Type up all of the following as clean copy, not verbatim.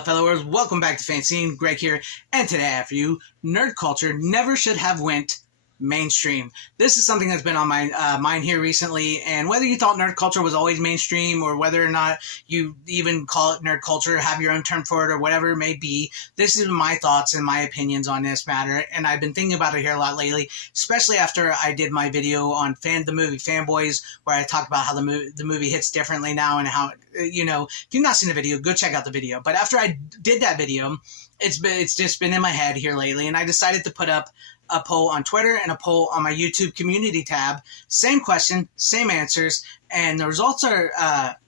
fellow followers, welcome back to FanZcene. Greg here, and today I have for you, nerd culture never should have went mainstream. This is something that's been on my mind here recently, and whether you thought nerd culture was always mainstream or whether or not you even call it nerd culture, have your own term for it or whatever it may be, this is my thoughts and my opinions on this matter, and I've been thinking about it here a lot lately, especially after I did my video on the movie Fanboys, where I talked about how the movie hits differently now and how, you know, if you've not seen the video, go check out the video. But after I did that video, it's just been in my head here lately, and I decided to put up a poll on Twitter and a poll on my YouTube community tab. Same question, same answers, and the results are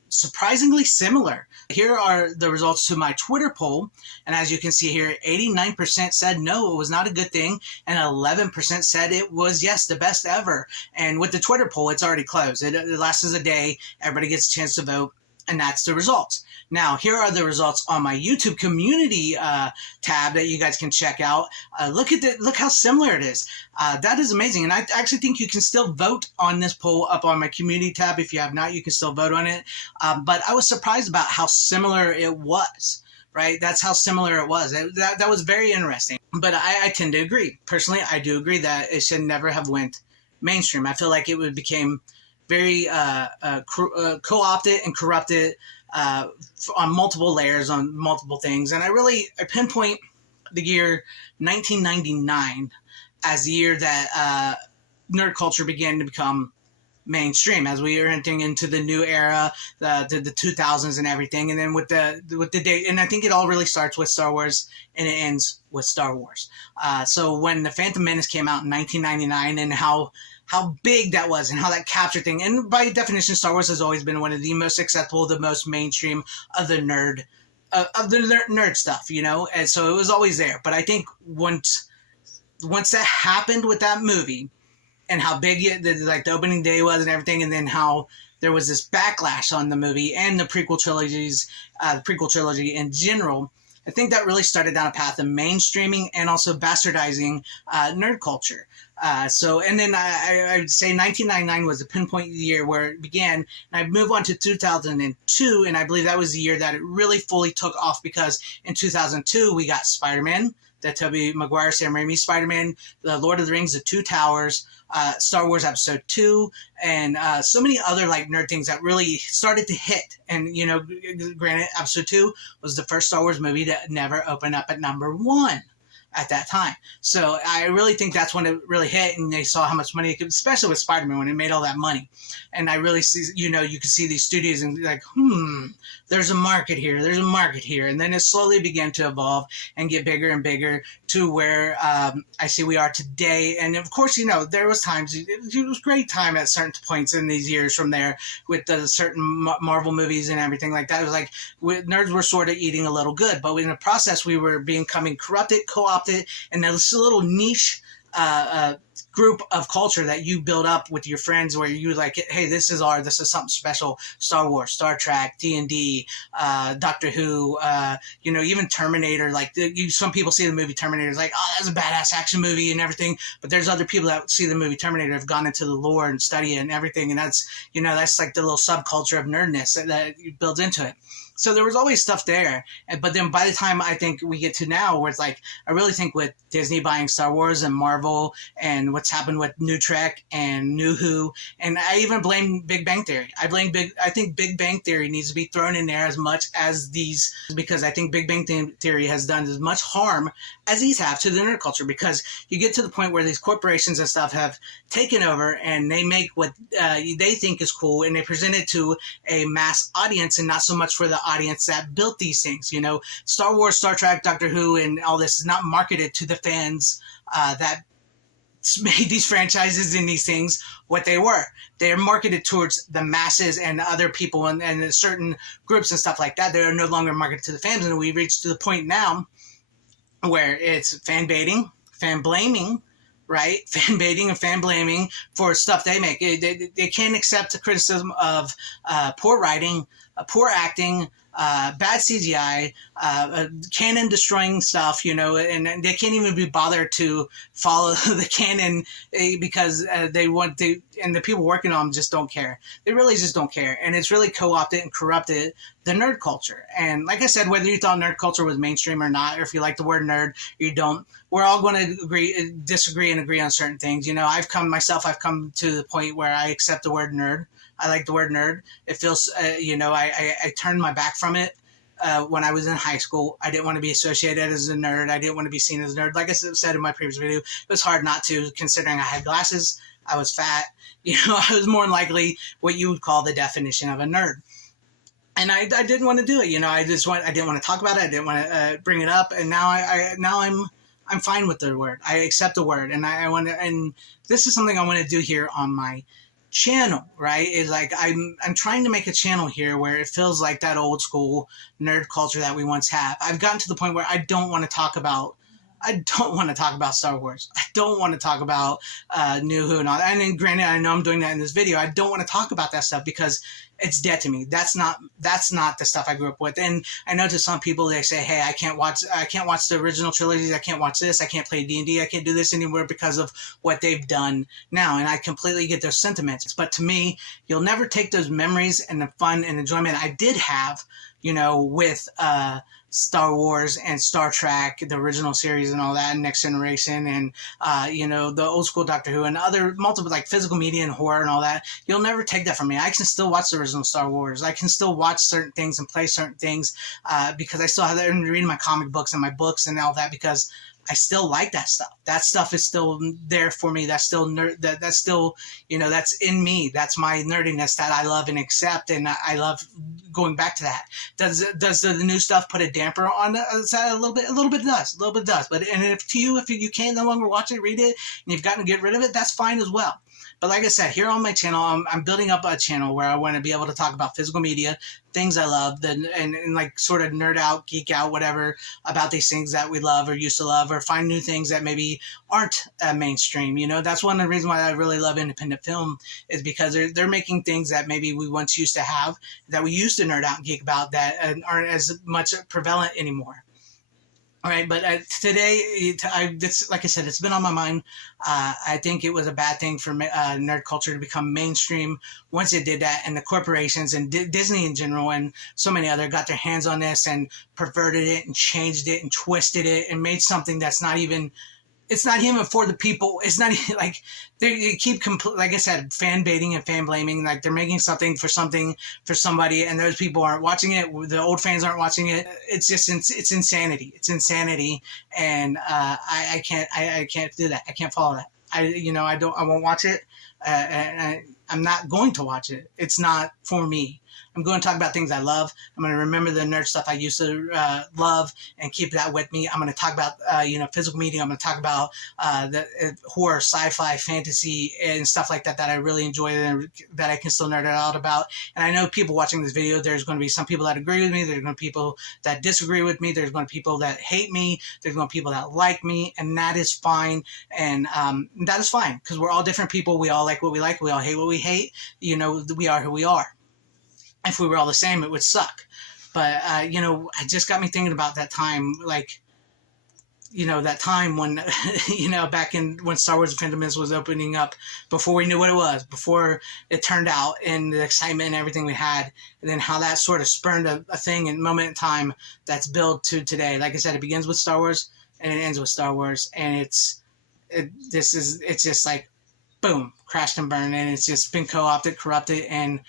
surprisingly similar. Here are the results to my Twitter poll, and as you can see here, 89% said no, it was not a good thing, and 11% said it was, yes, the best ever. And with the Twitter poll, it's already closed. It lasts a day, everybody gets a chance to vote, and that's the results. Now, here are the results on my YouTube community tab that you guys can check out. Look how similar it is. That is amazing, and I actually think you can still vote on this poll up on my community tab. If you have not, you can still vote on it. But I was surprised about how similar it was. Right? That's how similar it was. That was very interesting. But I tend to agree. Personally, I do agree that it should never have went mainstream. I feel like it would became very co-opted and corrupted on multiple layers, on multiple things. And I pinpoint the year 1999 as the year that nerd culture began to become mainstream, as we were entering into the new era, the 2000s and everything. And then with the day, and I think it all really starts with Star Wars and it ends with Star Wars. So when the Phantom Menace came out in 1999 and how big that was and how that captured thing. And by definition, Star Wars has always been one of the most acceptable, the most mainstream of the nerd stuff, you know? And so it was always there. But I think once that happened with that movie and how big the opening day was and everything, and then how there was this backlash on the movie and the prequel trilogy in general, I think that really started down a path of mainstreaming and also bastardizing nerd culture. And then I would say 1999 was a pinpoint year where it began, and I move on to 2002, and I believe that was the year that it really fully took off, because in 2002 we got Spider-Man, the Tobey Maguire, Sam Raimi Spider-Man, the Lord of the Rings, the Two Towers, Star Wars Episode 2, and so many other like nerd things that really started to hit. And, you know, granted, Episode 2 was the first Star Wars movie to never open up at #1 at that time. So I really think that's when it really hit, and they saw how much money it could, especially with Spider-Man, when it made all that money. And I really see, you know, you could see these studios and be like, there's a market here, and then it slowly began to evolve and get bigger and bigger to where I see we are today. And of course, you know, there was times, it was great time at certain points in these years from there with the certain Marvel movies and everything like that. It was like nerds were sort of eating a little good, but in the process we were becoming corrupted, co-opted, and this little niche group of culture that you build up with your friends, where you like, hey, this is something special. Star Wars, Star Trek, D&D, Doctor Who, you know, even Terminator. Like some people see the movie Terminator is like, oh, that's a badass action movie and everything, but there's other people that see the movie Terminator have gone into the lore and study it and everything, and that's, you know, that's like the little subculture of nerdness that builds into it. So there was always stuff there, but then by the time I think we get to now, where it's like, I really think with Disney buying Star Wars and Marvel and what's happened with New Trek and New Who, and I even blame Big Bang Theory. I think Big Bang Theory needs to be thrown in there as much as these, because I think Big Bang Theory has done as much harm as these have to the nerd culture, because you get to the point where these corporations and stuff have taken over and they make what they think is cool, and they present it to a mass audience and not so much for the audience that built these things. You know, Star Wars, Star Trek, Doctor Who, and all this is not marketed to the fans that made these franchises and these things what they were. They're marketed towards the masses and other people and certain groups and stuff like that. They're no longer marketed to the fans, and we've reached to the point now where it's fan baiting, fan blaming, right? Fan baiting and fan blaming for stuff they make. They can't accept the criticism of poor writing, poor acting, bad CGI, canon destroying stuff, you know, and they can't even be bothered to follow the canon because they want to, and the people working on them just don't care. They really just don't care, and it's really co-opted and corrupted the nerd culture. And like I said, whether you thought nerd culture was mainstream or not, or if you like the word nerd or you don't, we're all going to disagree and agree on certain things. You know, I've come to the point where I accept the word nerd. I like the word nerd. It feels, you know, I turned my back from it when I was in high school. I didn't want to be associated as a nerd. I didn't want to be seen as a nerd. Like I said in my previous video, it was hard not to, considering I had glasses, I was fat. You know, I was more than likely what you would call the definition of a nerd. And I didn't want to do it. You know, I didn't want to talk about it. I didn't want to bring it up. And now I'm fine with the word. I accept the word, and I want to. And this is something I want to do here on my channel, right? Is like I'm trying to make a channel here where it feels like that old school nerd culture that we once had. I've gotten to the point where I don't want to talk about Star Wars. I don't want to talk about New Who and all that. And then, granted, I know I'm doing that in this video. I don't want to talk about that stuff because it's dead to me. That's not the stuff I grew up with. And I know to some people they say, "Hey, I can't watch the original trilogies. I can't watch this. I can't play D&D. I can't do this anymore because of what they've done now." And I completely get those sentiments. But to me, you'll never take those memories and the fun and enjoyment I did have, you know, with Star Wars and Star Trek, the original series and all that, and Next Generation, and you know, the old school Doctor Who and other multiple like physical media and horror and all that. You'll never take that from me. I can still watch the original Star Wars. I can still watch certain things and play certain things because I still have that and reading my comic books and my books and all that because I still like that stuff. That stuff is still there for me. That's still that's still, you know, that's in me. That's my nerdiness that I love and accept, and I love going back to that. Does the new stuff put a damper on that a little bit? A little bit does. But and if you can no longer watch it, read it, and you've gotten to get rid of it, that's fine as well. But like I said, here on my channel, I'm building up a channel where I want to be able to talk about physical media, things I love, and like sort of nerd out, geek out, whatever, about these things that we love or used to love, or find new things that maybe aren't mainstream. You know, that's one of the reasons why I really love independent film is because they're making things that maybe we once used to have, that we used to nerd out and geek about, that aren't as much prevalent anymore. All right, but today, like I said, it's been on my mind. I think it was a bad thing for nerd culture to become mainstream once it did that, and the corporations and Disney in general and so many other got their hands on this and perverted it and changed it and twisted it and made something that's not even. It's not even for the people. It's not even, like they keep like I said, fan baiting and fan blaming. Like they're making something for somebody, and those people aren't watching it. The old fans aren't watching it. It's just it's insanity. It's insanity, and I can't do that. I can't follow that. I won't watch it. I'm not going to watch it. It's not for me. I'm going to talk about things I love. I'm going to remember the nerd stuff I used to love and keep that with me. I'm going to talk about, physical media. I'm going to talk about the horror, sci-fi, fantasy, and stuff like that I really enjoy and that I can still nerd out about. And I know people watching this video, there's going to be some people that agree with me. There's going to be people that disagree with me. There's going to be people that hate me. There's going to be people that like me, and that is fine. And that is fine because we're all different people. We all like what we like. We all hate what we hate. You know, we are who we are. If we were all the same, it would suck. But, it just got me thinking about that time, that time when, back when Star Wars Fandom was opening up, before we knew what it was, before it turned out, and the excitement and everything we had, and then how that sort of spurned a thing and moment in time that's built to today. Like I said, it begins with Star Wars, and it ends with Star Wars, and it's just like, boom, crashed and burned, and it's just been co-opted, corrupted, and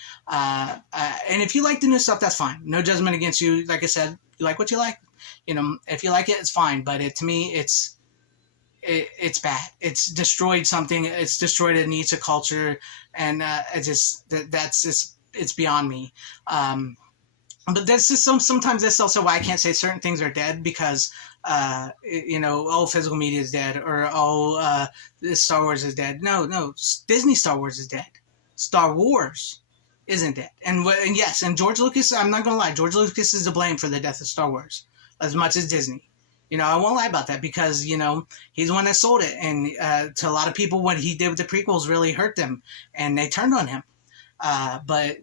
if you like the new stuff, that's fine. No judgment against you. Like I said, you like what you like. If you like it, it's fine. But to me, it's bad. It's destroyed something. It's destroyed a niche of culture, and it's beyond me. But that's just sometimes that's also why I can't say certain things are dead because, physical media is dead or, this Star Wars is dead. No, Disney Star Wars is dead. Star Wars isn't dead. And yes, and George Lucas, I'm not going to lie, George Lucas is to blame for the death of Star Wars as much as Disney. I won't lie about that because, he's the one that sold it. And to a lot of people, what he did with the prequels really hurt them and they turned on him. But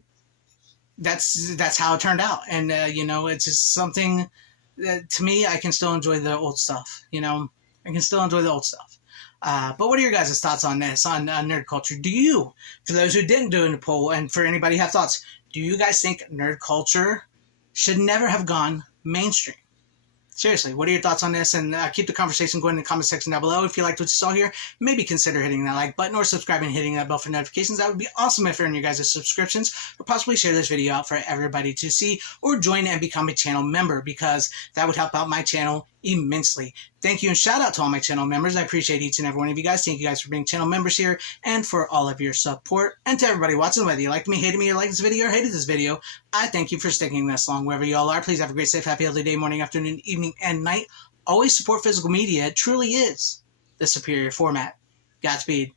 that's how it turned out. And it's just something that, to me, I can still enjoy the old stuff. I can still enjoy the old stuff. But what are your guys' thoughts on this, on nerd culture? Do you, for those who didn't do a poll, and for anybody who have thoughts, do you guys think nerd culture should never have gone mainstream? Seriously, what are your thoughts on this? And keep the conversation going in the comment section down below. If you liked what you saw here, maybe consider hitting that like button or subscribing and hitting that bell for notifications. That would be awesome if you're in your guys' subscriptions, or possibly share this video out for everybody to see, or join and become a channel member, because that would help out my channel immensely. Thank you, and shout out to all my channel members. I appreciate each and every one of you guys. Thank you guys for being channel members here and for all of your support. And to everybody watching, whether you liked me, hated me, or liked this video, or hated this video, I thank you for sticking this long wherever you all are. Please have a great, safe, happy, healthy day, morning, afternoon, evening, and night. Always support physical media. It truly is the superior format. Godspeed.